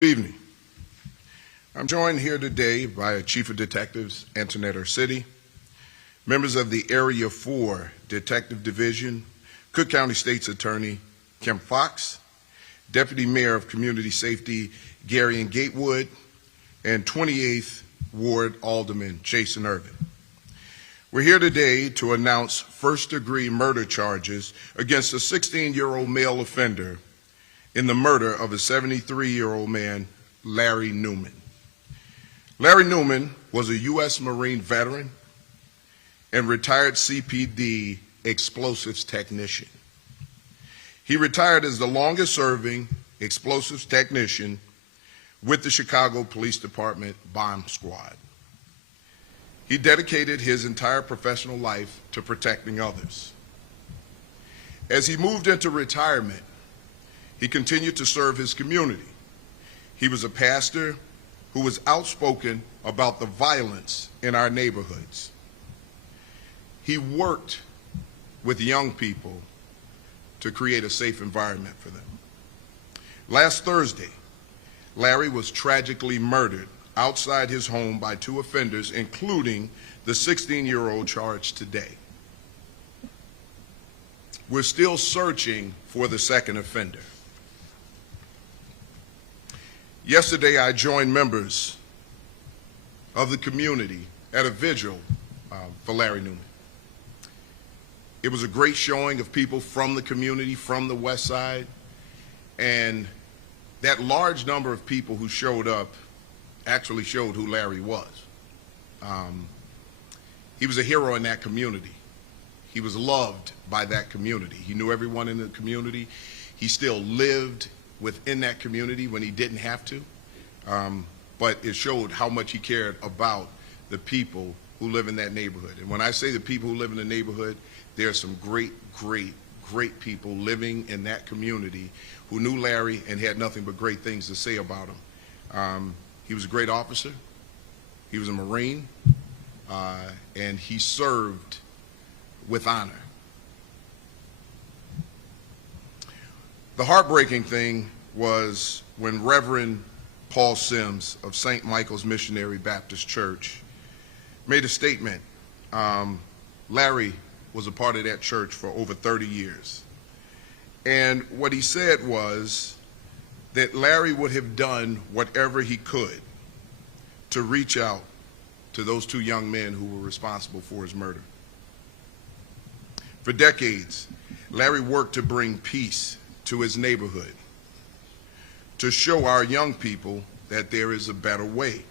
Good evening. I'm joined here today by Chief of Detectives Antoinette City, members of the Area 4 Detective Division, Cook County State's Attorney Kim Fox, Deputy Mayor of Community Safety Gary Gatewood, and 28th Ward Alderman Jason Irvin. We're here today to announce first-degree murder charges against a 16-year-old male offender in the murder of a 73-year-old man, Larry Newman. Larry Newman was a U.S. Marine veteran and retired CPD explosives technician. He retired as the longest-serving explosives technician with the Chicago Police Department Bomb Squad. He dedicated his entire professional life to protecting others. As he moved into retirement, he continued to serve his community. He was a pastor who was outspoken about the violence in our neighborhoods. He worked with young people to create a safe environment for them. Last Thursday, Larry was tragically murdered outside his home by two offenders, including the 16-year-old charged today. We're still searching for the second offender. Yesterday, I joined members of the community at a vigil for Larry Newman. It was a great showing of people from the community, from the West Side, and that large number of people who showed up actually showed who Larry was. He was a hero in that community. He was loved by that community. He knew everyone in the community. He still lived within that community when he didn't have to, but it showed how much he cared about the people who live in that neighborhood. And when I say the people who live in the neighborhood, there are some great people living in that community who knew Larry and had nothing but great things to say about him. He was a great officer. He was a Marine, and he served with honor. The heartbreaking thing was when Reverend Paul Sims of St. Michael's Missionary Baptist Church made a statement. Larry was a part of that church for over 30 years. And what he said was that Larry would have done whatever he could to reach out to those two young men who were responsible for his murder. For decades, Larry worked to bring peace to his neighborhood, to show our young people that there is a better way.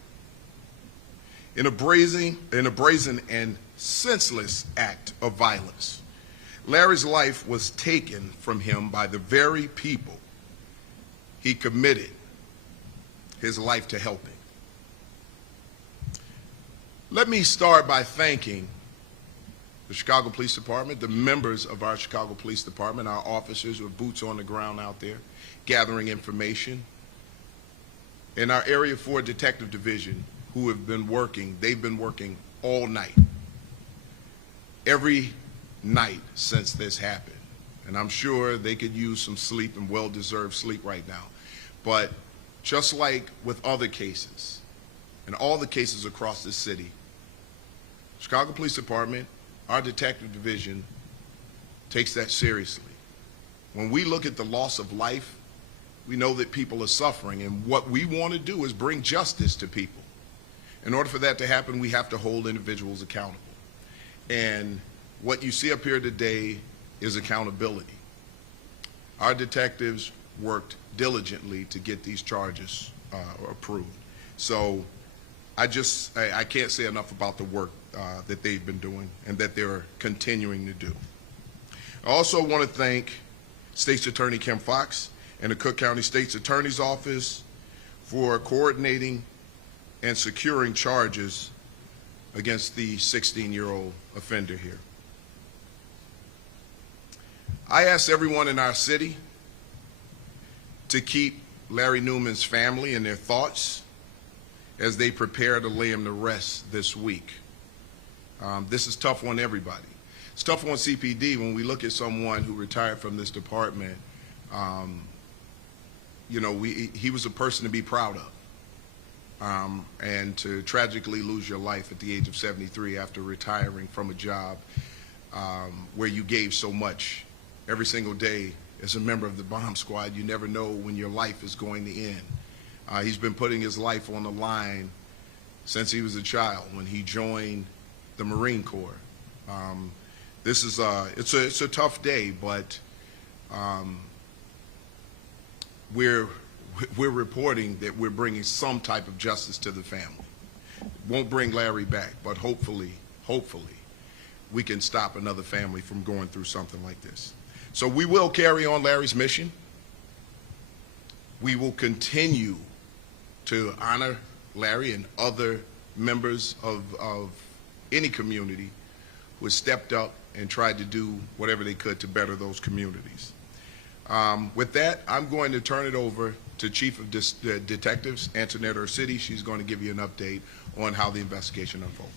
In a brazen and senseless act of violence, Larry's life was taken from him by the very people he committed his life to helping. Let me start by thanking the Chicago Police Department, the members of our Chicago Police Department, our officers with boots on the ground out there, gathering information, and our Area 4 Detective Division, who have been working. They've been working all night, every night since this happened. And I'm sure they could use some sleep, and well-deserved sleep right now. But just like with other cases, and all the cases across the city, Chicago Police Department, our detective division, takes that seriously. When we look at the loss of life, we know that people are suffering, and what we want to do is bring justice to people. In order for that to happen, we have to hold individuals accountable. And what you see up here today is accountability. Our detectives worked diligently to get these charges approved. So I can't say enough about the work that they've been doing and that they're continuing to do. I also want to thank State's Attorney Kim Fox and the Cook County State's Attorney's Office for coordinating and securing charges against the 16-year-old offender here. I ask everyone in our city to keep Larry Newman's family in their thoughts as they prepare to lay him to rest this week. This is tough on everybody. It's tough on CPD when we look at someone who retired from this department he was a person to be proud of. And to tragically lose your life at the age of 73 after retiring from a job where you gave so much every single day as a member of the bomb squad, you never know when your life is going to end. He's been putting his life on the line since he was a child when he joined the Marine Corps. This is it's a tough day, but we're reporting that we're bringing some type of justice to the family. Won't bring Larry back, but hopefully, we can stop another family from going through something like this. So we will carry on Larry's mission. We will continue to honor Larry and other members of any community who have stepped up and tried to do whatever they could to better those communities. With that, I'm going to turn it over to Chief of Detectives, Antoinette Ursitti. She's going to give you an update on how the investigation unfolded.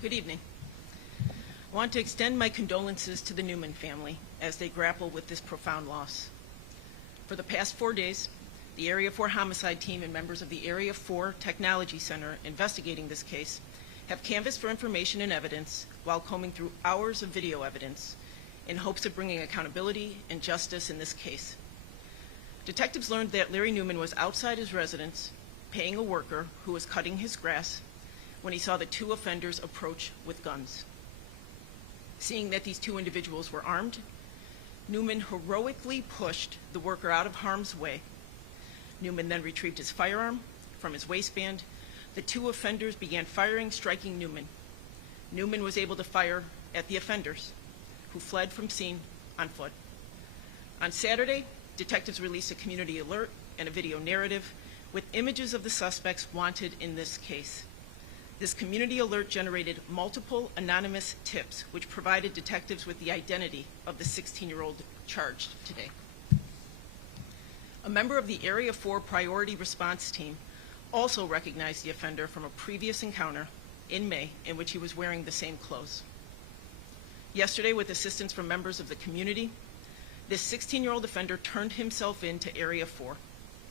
Good evening. I want to extend my condolences to the Newman family as they grapple with this profound loss. For the past 4 days, the Area 4 Homicide Team and members of the Area 4 Technology Center investigating this case have canvassed for information and evidence while combing through hours of video evidence in hopes of bringing accountability and justice in this case. Detectives learned that Larry Newman was outside his residence paying a worker who was cutting his grass when he saw the two offenders approach with guns. Seeing that these two individuals were armed, Newman heroically pushed the worker out of harm's way. Newman then retrieved his firearm from his waistband. The two offenders began firing, striking Newman. Newman was able to fire at the offenders, who fled from scene on foot. On Saturday, detectives released a community alert and a video narrative with images of the suspects wanted in this case. This community alert generated multiple anonymous tips, which provided detectives with the identity of the 16-year-old charged today. A member of the Area 4 Priority Response Team also recognized the offender from a previous encounter in May in which he was wearing the same clothes. Yesterday, with assistance from members of the community, this 16-year-old offender turned himself in to Area 4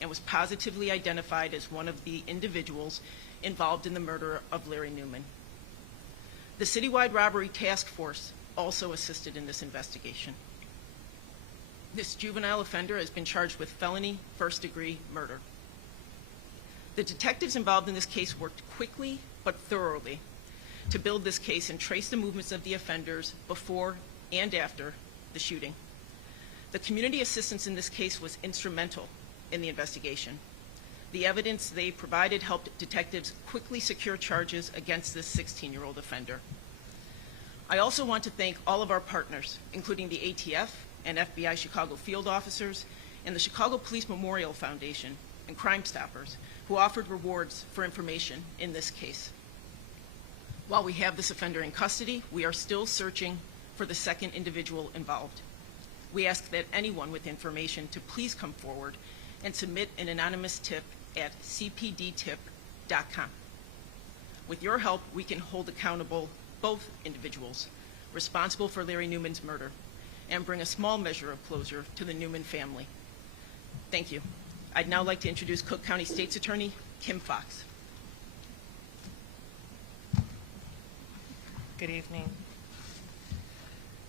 and was positively identified as one of the individuals involved in the murder of Larry Newman. The Citywide Robbery Task Force also assisted in this investigation. This juvenile offender has been charged with felony first-degree murder. The detectives involved in this case worked quickly but thoroughly to build this case and trace the movements of the offenders before and after the shooting. The community assistance in this case was instrumental in the investigation. The evidence they provided helped detectives quickly secure charges against this 16-year-old offender. I also want to thank all of our partners, including the ATF and FBI Chicago field officers and the Chicago Police Memorial Foundation and Crime Stoppers, who offered rewards for information in this case. While we have this offender in custody, we are still searching for the second individual involved. We ask that anyone with information to please come forward and submit an anonymous tip at cpdtip.com. With your help, we can hold accountable both individuals responsible for Larry Newman's murder and bring a small measure of closure to the Newman family. Thank you. I'd now like to introduce Cook County State's Attorney, Kim Fox. Good evening.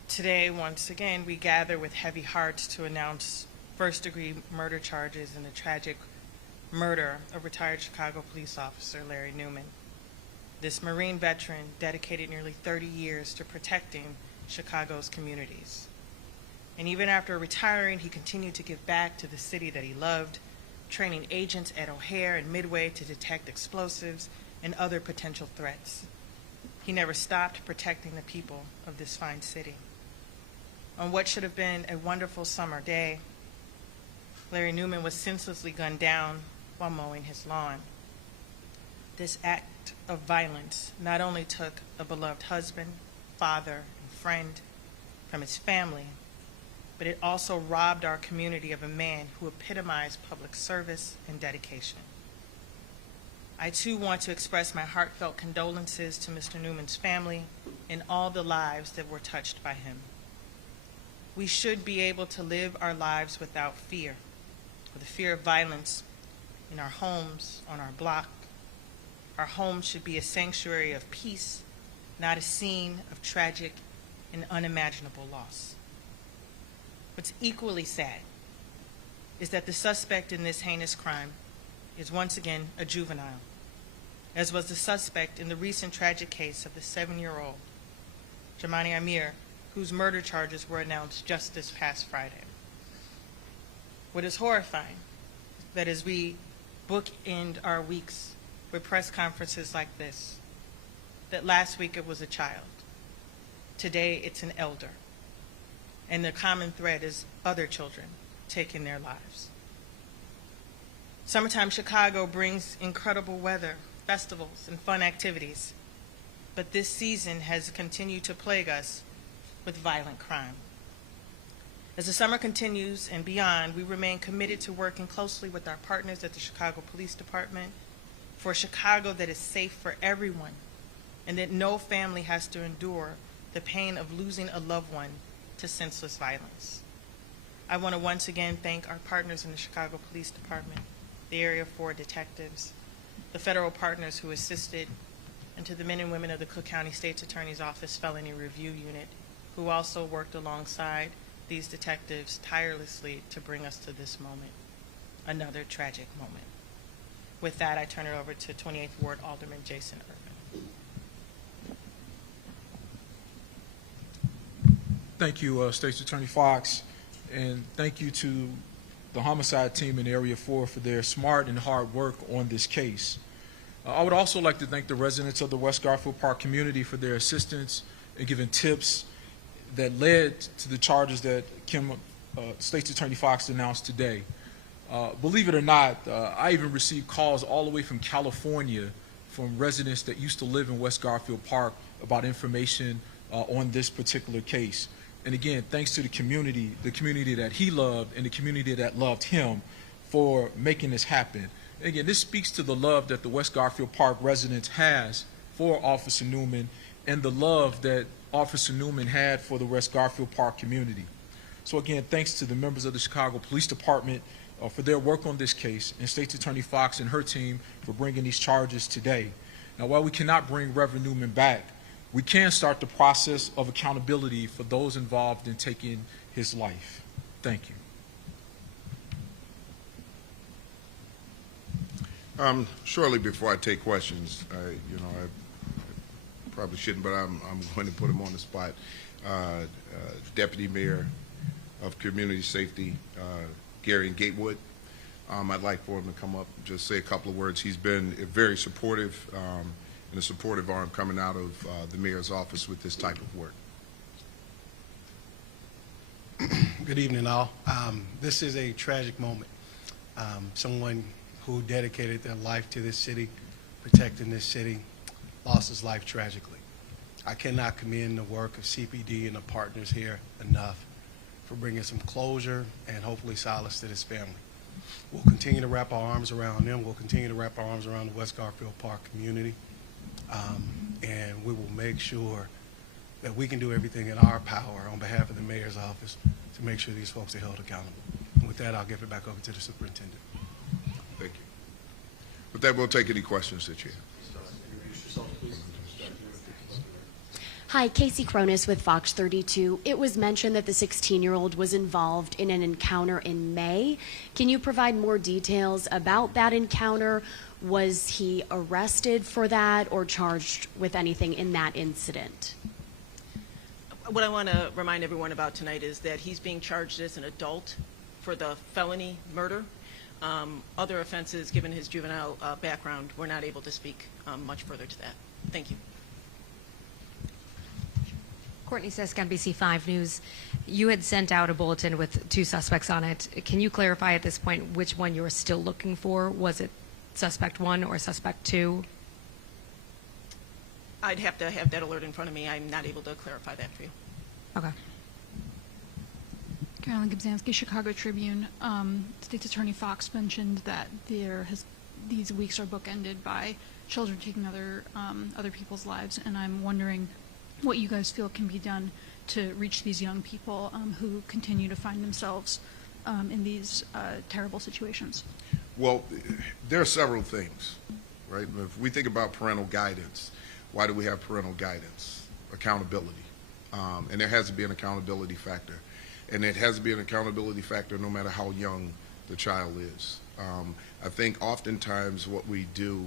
Today, once again, we gather with heavy hearts to announce first-degree murder charges in the tragic murder of retired Chicago police officer Larry Newman. This Marine veteran dedicated nearly 30 years to protecting Chicago's communities. And even after retiring, he continued to give back to the city that he loved, training agents at O'Hare and Midway to detect explosives and other potential threats. He never stopped protecting the people of this fine city. On what should have been a wonderful summer day, Larry Newman was senselessly gunned down while mowing his lawn. This act of violence not only took a beloved husband, father, and friend from his family, but it also robbed our community of a man who epitomized public service and dedication. I too want to express my heartfelt condolences to Mr. Newman's family and all the lives that were touched by him. we should be able to live our lives without fear, or the fear of violence in our homes, on our block. Our home should be a sanctuary of peace, not a scene of tragic and unimaginable loss. What's equally sad is that the suspect in this heinous crime is once again a juvenile, as was the suspect in the recent tragic case of the 7-year-old Jamani Amir, whose murder charges were announced just this past Friday. What is horrifying is that as we bookend our weeks with press conferences like this, that last week it was a child, today it's an elder, and the common thread is other children taking their lives. Summertime Chicago brings incredible weather, festivals, and fun activities, but this season has continued to plague us with violent crime. As the summer continues and beyond, we remain committed to working closely with our partners at the Chicago Police Department for a Chicago that is safe for everyone and that no family has to endure the pain of losing a loved one to senseless violence. I want to once again thank our partners in the Chicago Police Department, the Area 4 detectives, the federal partners who assisted, and to the men and women of the Cook County State's Attorney's Office Felony Review Unit, who also worked alongside these detectives tirelessly to bring us to this moment, another tragic moment. With that, I turn it over to 28th Ward Alderman Jason Irvin. Thank you, State's Attorney Fox, and thank you to the homicide team in Area 4 for their smart and hard work on this case. I would also like to thank the residents of the West Garfield Park community for their assistance in giving tips that led to the charges that State's Attorney Fox announced today. Believe it or not, I even received calls all the way from California from residents that used to live in West Garfield Park about information on this particular case. And again, thanks to the community that he loved and the community that loved him for making this happen. And again, this speaks to the love that the West Garfield Park residents has for Officer Newman and the love that Officer Newman had for the West Garfield Park community. So again, thanks to the members of the Chicago Police Department for their work on this case, and State's Attorney Fox and her team for bringing these charges today. Now, while we cannot bring Reverend Newman back, we can start the process of accountability for those involved in taking his life. Thank you. Shortly before I take questions, I probably shouldn't, but I'm going to put him on the spot. Deputy Mayor of Community Safety, Gary Gatewood. I'd like for him to come up and just say a couple of words. He's been very supportive and a supportive arm coming out of the mayor's office with this type of work. Good evening, all. This is a tragic moment. Someone who dedicated their life to this city, protecting this city, lost his life tragically. I cannot commend the work of CPD and the partners here enough for bringing some closure and hopefully solace to this family. We'll continue to wrap our arms around them. We'll continue to wrap our arms around the West Garfield Park community. And we will make sure that we can do everything in our power on behalf of the mayor's office to make sure these folks are held accountable. And with that, I'll give it back over to the superintendent. Thank you. With that, we'll take any questions that you have. Hi, Casey Cronus with Fox 32. It was mentioned that the 16-year-old was involved in an encounter in May. Can you provide more details about that encounter? Was he arrested for that or charged with anything in that incident? What I want to remind everyone about tonight is that he's being charged as an adult for the felony murder. Other offenses, given his juvenile background, we're not able to speak much further to that. Thank you. Courtney Sisk, NBC5 News. You had sent out a bulletin with 2 suspects on it. Can you clarify at this point which one you are still looking for? Was it suspect 1 or suspect 2? I'd have to have that alert in front of me. I'm not able to clarify that for you. Okay. Carolyn Gibzanski, Chicago Tribune. State's Attorney Fox mentioned that these weeks are bookended by children taking other people's lives, and I'm wondering what you guys feel can be done to reach these young people who continue to find themselves in these terrible situations? Well, there are several things, right? If we think about parental guidance, why do we have parental guidance? Accountability. And there has to be an accountability factor. And it has to be an accountability factor no matter how young the child is. I think oftentimes what we do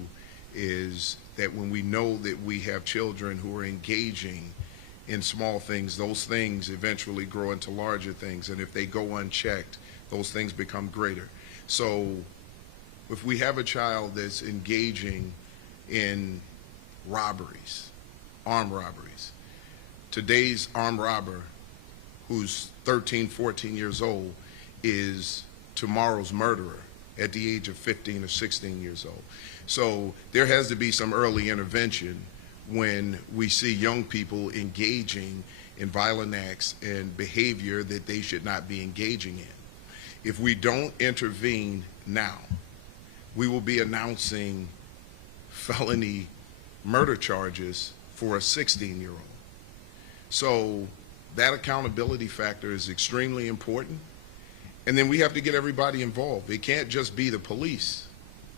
is that when we know that we have children who are engaging in small things, those things eventually grow into larger things. And if they go unchecked, those things become greater. So if we have a child that's engaging in robberies, armed robberies, today's armed robber who's 13, 14 years old is tomorrow's murderer at the age of 15 or 16 years old. So there has to be some early intervention when we see young people engaging in violent acts and behavior that they should not be engaging in. If we don't intervene now, we will be announcing felony murder charges for a 16-year-old. So that accountability factor is extremely important. And then we have to get everybody involved. It can't just be the police,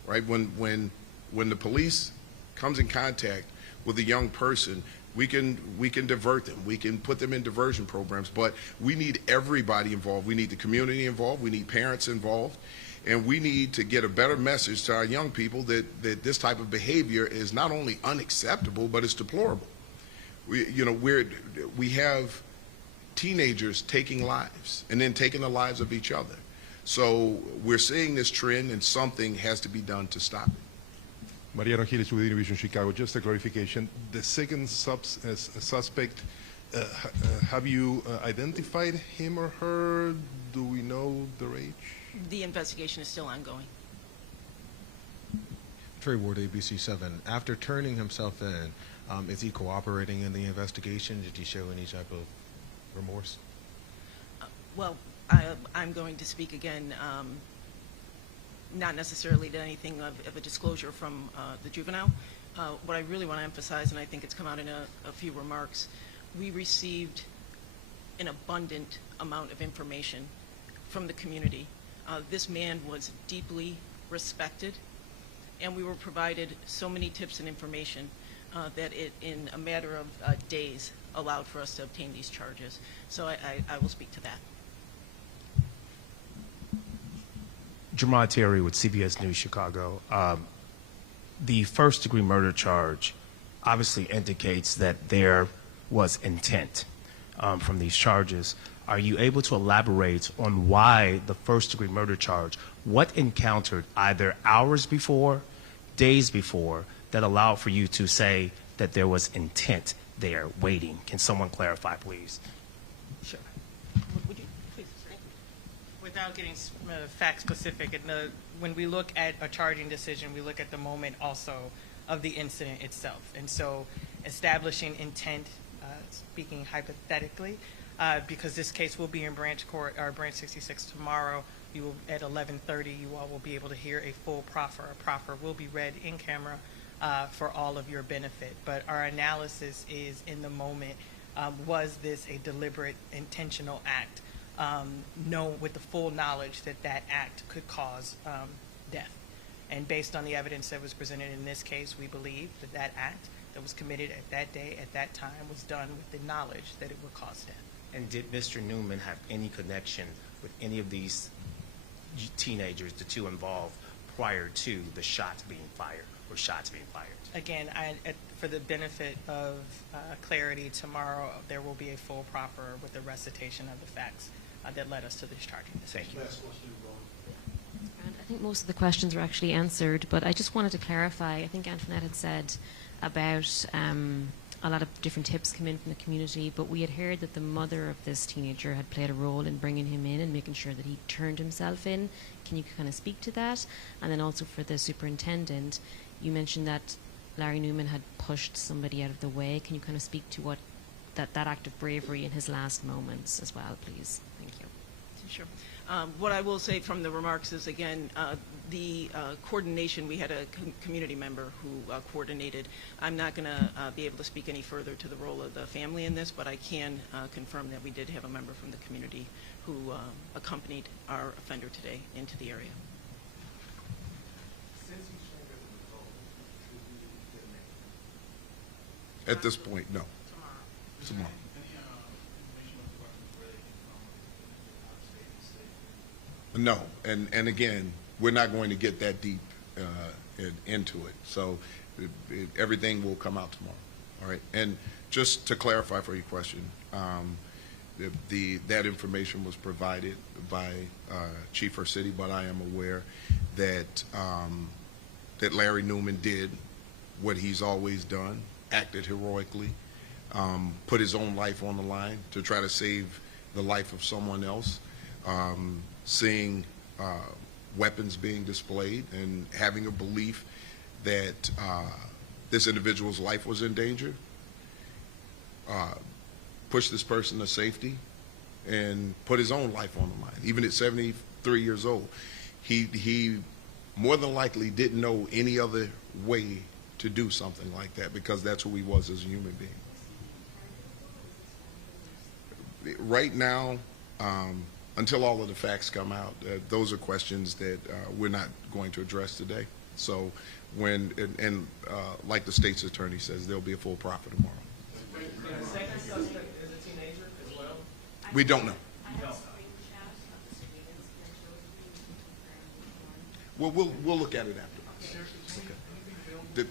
right? When the police comes in contact with a young person, we can divert them. We can put them in diversion programs, but we need everybody involved. We need the community involved. We need parents involved. And we need to get a better message to our young people that this type of behavior is not only unacceptable, but it's deplorable. We have teenagers taking lives and then taking the lives of each other. So we're seeing this trend, and something has to be done to stop it. Mariano Giles, with Univision Chicago. Just a clarification. The second suspect, have you identified him or her? Do we know their age? The investigation is still ongoing. Trey Ward, ABC7. After turning himself in, is he cooperating in the investigation? Did he show any type of remorse? Well, I'm going to speak again, not necessarily to anything of a disclosure from the juvenile. What I really want to emphasize, and I think it's come out in a few remarks, we received an abundant amount of information from the community. This man was deeply respected, and we were provided so many tips and information that it, in a matter of days, allowed for us to obtain these charges. So I will speak to that. Jermon Terry with CBS News Chicago. The first-degree murder charge obviously indicates that there was intent from these charges. Are you able to elaborate on why the first-degree murder charge, what encountered either hours before, days before, that allowed for you to say that there was intent there waiting? Can someone clarify, please? Sure. Would you please? Without getting fact specific, when we look at a charging decision, we look at the moment also of the incident itself. And so establishing intent, speaking hypothetically, because this case will be in branch court, or branch 66 tomorrow, you will, at 11:30, you all will be able to hear a full proffer. A proffer will be read in camera for all of your benefit. But our analysis is in the moment, was this a deliberate, intentional act? With the full knowledge that that act could cause death. And based on the evidence that was presented in this case, we believe that that act that was committed at that day, at that time, was done with the knowledge that it would cause death. And did Mr. Newman have any connection with any of these teenagers, the two involved, prior to the shots being fired or shots being fired? Again, for the benefit of clarity, tomorrow there will be a full proffer with a recitation of the facts that led us to this charging decision. Thank you. I think most of the questions were actually answered, but I just wanted to clarify. I think Antoinette had said about a lot of different tips come in from the community, but we had heard that the mother of this teenager had played a role in bringing him in and making sure that he turned himself in. Can you kind of speak to that? And then also for the superintendent, you mentioned that Larry Newman had pushed somebody out of the way. Can you kind of speak to what that act of bravery in his last moments as well, please? Thank you. Sure. What I will say from the remarks is, again, the coordination, we had a community member who coordinated. I'm not going to be able to speak any further to the role of the family in this, but I can confirm that we did have a member from the community who accompanied our offender today into the area. At this point, no. Tomorrow. No, and again, we're not going to get that deep into it. So everything will come out tomorrow. All right. And just to clarify for your question, that information was provided by Chief Ursitti, but I am aware that that Larry Newman did what he's always done, acted heroically, put his own life on the line to try to save the life of someone else. Seeing weapons being displayed and having a belief that this individual's life was in danger, pushed this person to safety and put his own life on the line. Even at 73 years old, he more than likely didn't know any other way to do something like that, because that's who he was as a human being. Right now, until all of the facts come out, those are questions that we're not going to address today. So when, like the state's attorney says, there'll be a full proffer tomorrow. The second suspect is a teenager as well? We don't know. Well, we'll look at it after. Okay.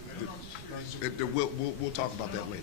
We'll talk about that later.